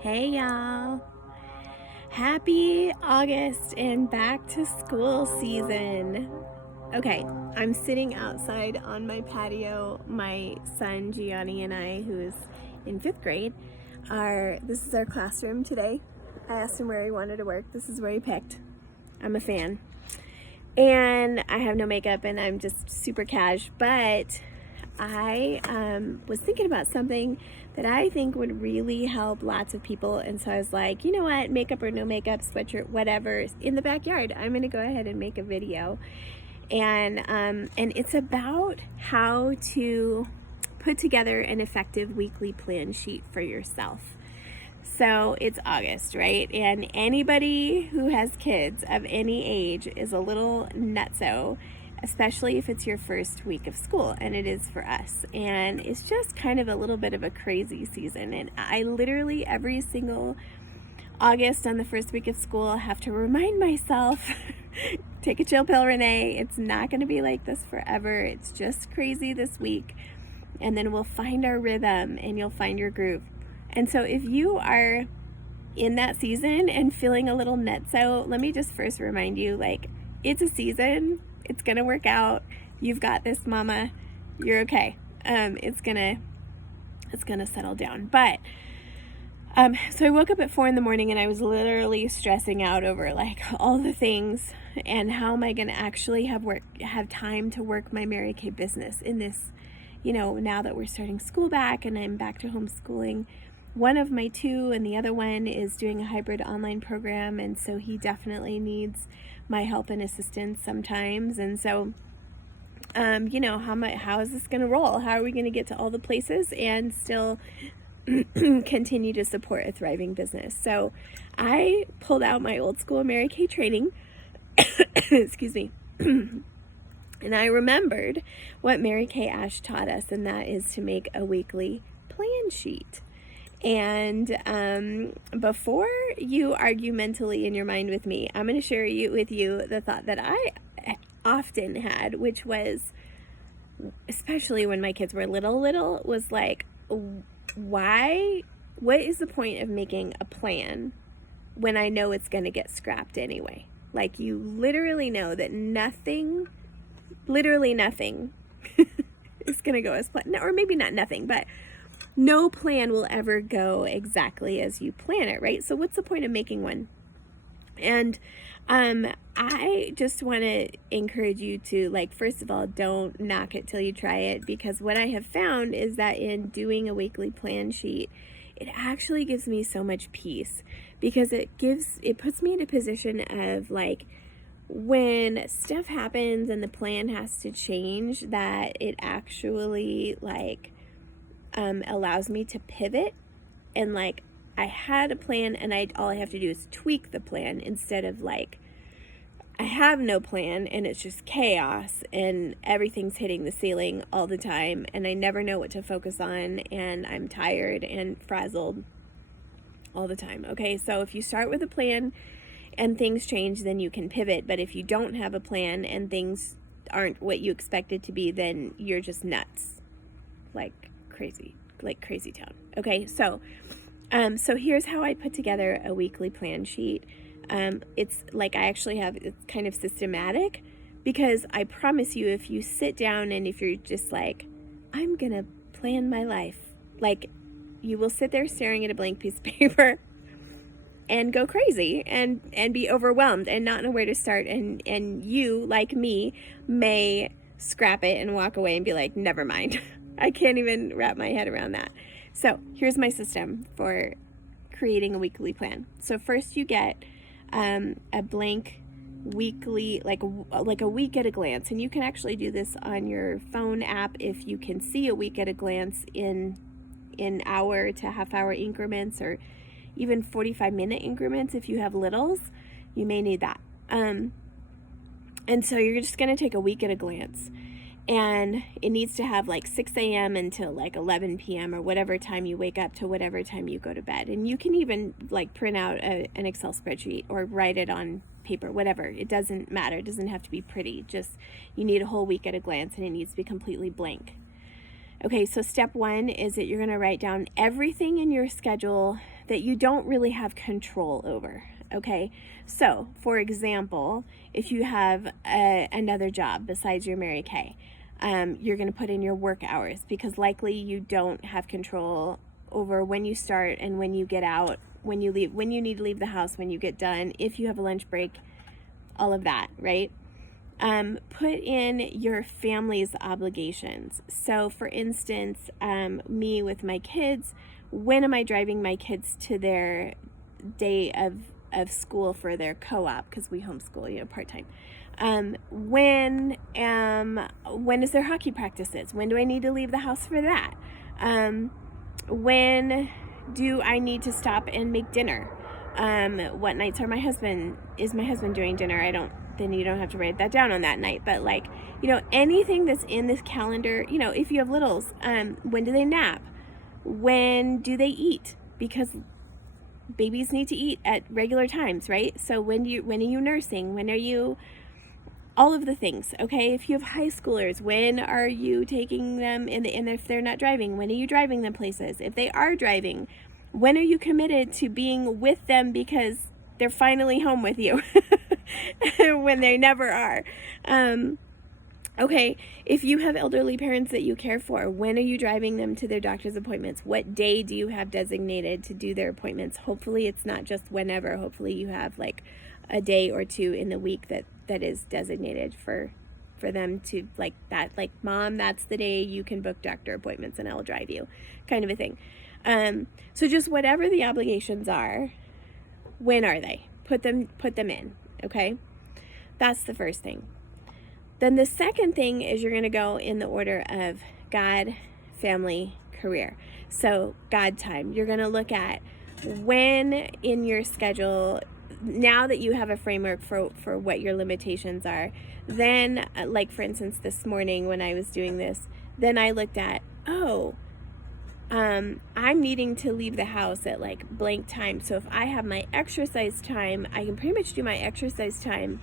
Hey y'all. Happy August and back to school season. Okay, I'm sitting outside on my patio. My son Gianni and I, who is in 5th grade, this is our classroom today. I asked him where he wanted to work. This is where he picked. I'm a fan. And I have no makeup and I'm just super cash, but I was thinking about something that I think would really help lots of people. And so I was like, you know what, makeup or no makeup, sweatshirt, whatever, in the backyard, I'm going to go ahead and make a video. And it's about how to put together an effective weekly plan sheet for yourself. So it's August, right? And anybody who has kids of any age is a little nutso, especially if it's your first week of school, and it is for us. And it's just kind of a little bit of a crazy season. And I literally every single August on the first week of school have to remind myself, take a chill pill, Renee. It's not going to be like this forever. It's just crazy this week. And then we'll find our rhythm and you'll find your groove. And so if you are in that season and feeling a little nutso, let me just first remind you, like, it's a season. It's going to work out. You've got this, mama. You're okay. It's going to settle down. But so I woke up at 4 in the morning and I was literally stressing out over like all the things and how am I going to actually have time to work my Mary Kay business in this, now that we're starting school back and I'm back to homeschooling. One of my two and the other one is doing a hybrid online program, and so he definitely needs my help and assistance sometimes. And so how is this going to roll? How are we going to get to all the places and still continue to support a thriving business? So I pulled out my old school Mary Kay training excuse me and I remembered what Mary Kay Ash taught us, and that is to make a weekly plan sheet. And before you argue mentally in your mind with me, I'm going to share with you the thought that I often had, which was, especially when my kids were little, was like, what is the point of making a plan when I know it's going to get scrapped anyway? Like, you literally know that literally nothing is going to go as planned. Or maybe not nothing, but no plan will ever go exactly as you plan it, right? So what's the point of making one? And I just want to encourage you to, like, first of all, don't knock it till you try it, because what I have found is that in doing a weekly plan sheet, it actually gives me so much peace, because it puts me in a position of, like, when stuff happens and the plan has to change, that it actually, like, allows me to pivot, and like I had a plan and all I have to do is tweak the plan, instead of like I have no plan and it's just chaos and everything's hitting the ceiling all the time and I never know what to focus on and I'm tired and frazzled all the time. Okay, so if you start with a plan and things change, then you can pivot. But if you don't have a plan and things aren't what you expected to be, then you're just nuts, like crazy town. Okay, so here's how I put together a weekly plan sheet. It's like it's kind of systematic, because I promise you, if you sit down and if you're just like, I'm gonna plan my life, like, you will sit there staring at a blank piece of paper and go crazy and be overwhelmed and not know where to start, and you, like me, may scrap it and walk away and be like, never mind. I can't even wrap my head around that. So here's my system for creating a weekly plan. So first you get a blank weekly, like a week at a glance. And you can actually do this on your phone app if you can see a week at a glance in hour to half hour increments, or even 45-minute increments. If you have littles, you may need that. And so you're just going to take a week at a glance. And it needs to have like 6 a.m. until like 11 p.m. or whatever time you wake up to whatever time you go to bed. And you can even like print out an Excel spreadsheet or write it on paper, whatever. It doesn't matter. It doesn't have to be pretty. Just, you need a whole week at a glance and it needs to be completely blank. Okay, so step one is that you're going to write down everything in your schedule that you don't really have control over. Okay, so for example, if you have another job besides your Mary Kay, you're going to put in your work hours, because likely you don't have control over when you start and when you get out, when you leave, when you need to leave the house, when you get done, if you have a lunch break, all of that, right? Put in your family's obligations. So for instance, me with my kids, when am I driving my kids to their day of school for their co-op, because we homeschool, part-time. When is their hockey practices? When do I need to leave the house for that? When do I need to stop and make dinner? What nights is my husband doing dinner? Then you don't have to write that down on that night. But anything that's in this calendar, if you have littles, when do they nap? When do they eat? Because babies need to eat at regular times, right? So when are you nursing? When are you, all of the things, okay? If you have high schoolers, when are you taking them and if they're not driving, when are you driving them places? If they are driving, when are you committed to being with them because they're finally home with you when they never are? Okay, if you have elderly parents that you care for, when are you driving them to their doctor's appointments? What day do you have designated to do their appointments? Hopefully it's not just whenever. Hopefully you have like a day or two in the week that is designated for them to, like that, like, Mom, that's the day you can book doctor appointments and I'll drive you, kind of a thing. So just whatever the obligations are, when are they? Put them in, okay? That's the first thing. Then the second thing is you're going to go in the order of God, family, career. So God time. You're going to look at when in your schedule, now that you have a framework for what your limitations are, then like for instance this morning when I was doing this, then I looked at, I'm needing to leave the house at like blank time. So if I have my exercise time, I can pretty much do my exercise time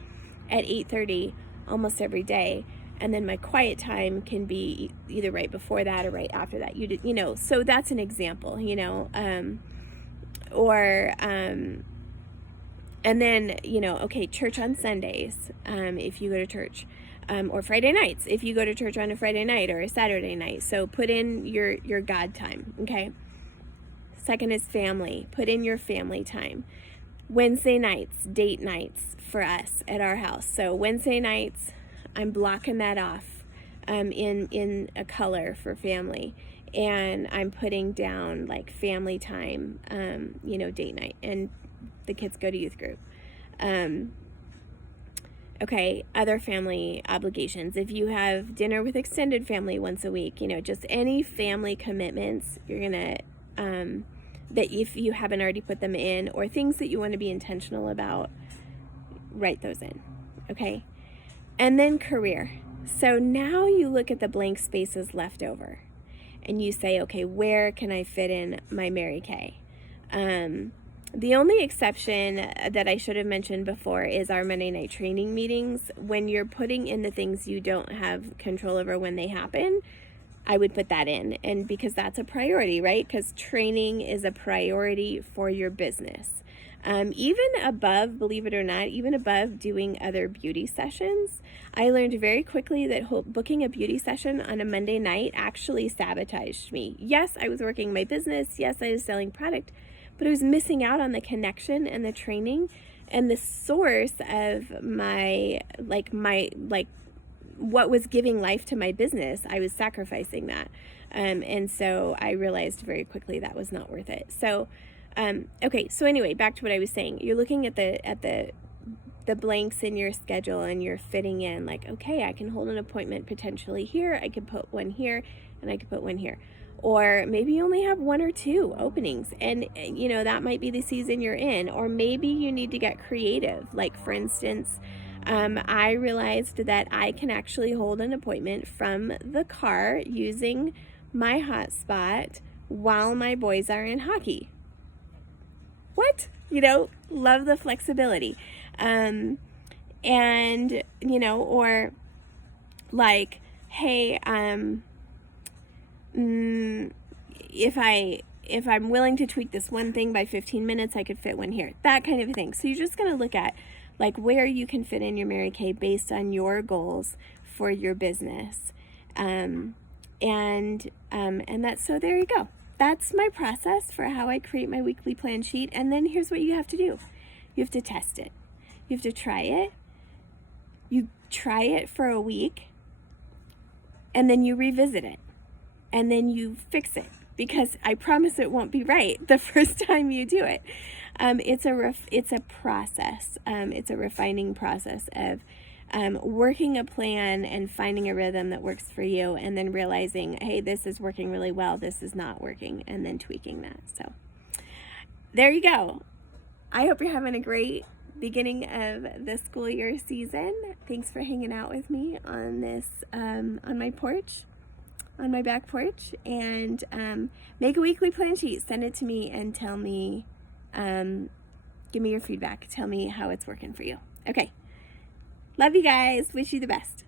at 8:30 almost every day, and then my quiet time can be either right before that or right after that. So that's an example, and then okay, church on Sundays, if you go to church, or Friday nights if you go to church on a Friday night or a Saturday night. So put in your God time, okay? Second is family. Put in your family time. Wednesday nights, date nights for us at our house. So Wednesday nights, I'm blocking that off in a color for family, and I'm putting down like family time, date night, and the kids go to youth group. Okay, other family obligations. If you have dinner with extended family once a week, just any family commitments, you're gonna that if you haven't already put them in, or things that you want to be intentional about, write those in, okay? And then career. So now you look at the blank spaces left over and you say, okay, where can I fit in my Mary Kay? The only exception that I should have mentioned before is our Monday night training meetings. When you're putting in the things you don't have control over when they happen, I would put that in, and because that's a priority, right? Because training is a priority for your business. Even above, believe it or not, even above doing other beauty sessions, I learned very quickly that booking a beauty session on a Monday night actually sabotaged me. Yes, I was working my business. Yes, I was selling product, but I was missing out on the connection and the training and the source of my what was giving life to my business. I was sacrificing that. And so I realized very quickly that was not worth it. So, okay. So anyway, back to what I was saying. You're looking at the blanks in your schedule and you're fitting in like, okay, I can hold an appointment potentially here. I could put one here and I could put one here. Or maybe you only have one or two openings, and that might be the season you're in. Or maybe you need to get creative. Like for instance, I realized that I can actually hold an appointment from the car using my hotspot while my boys are in hockey. What? Love the flexibility. Or like, hey, if I'm willing to tweak this one thing by 15 minutes, I could fit one here, that kind of thing. So you're just going to look at like where you can fit in your Mary Kay based on your goals for your business. And that's, so there you go. That's my process for how I create my weekly plan sheet. And then here's what you have to do. You have to test it. You have to try it. You try it for a week, and then you revisit it, and then you fix it, because I promise it won't be right the first time you do it. It's a process. It's a refining process of working a plan and finding a rhythm that works for you, and then realizing, hey, this is working really well, this is not working, and then tweaking that. So there you go. I hope you're having a great beginning of the school year season. Thanks for hanging out with me on this, on my porch, on my back porch, and make a weekly plan sheet. Send it to me and tell me, give me your feedback. Tell me how it's working for you. Okay. Love you guys. Wish you the best.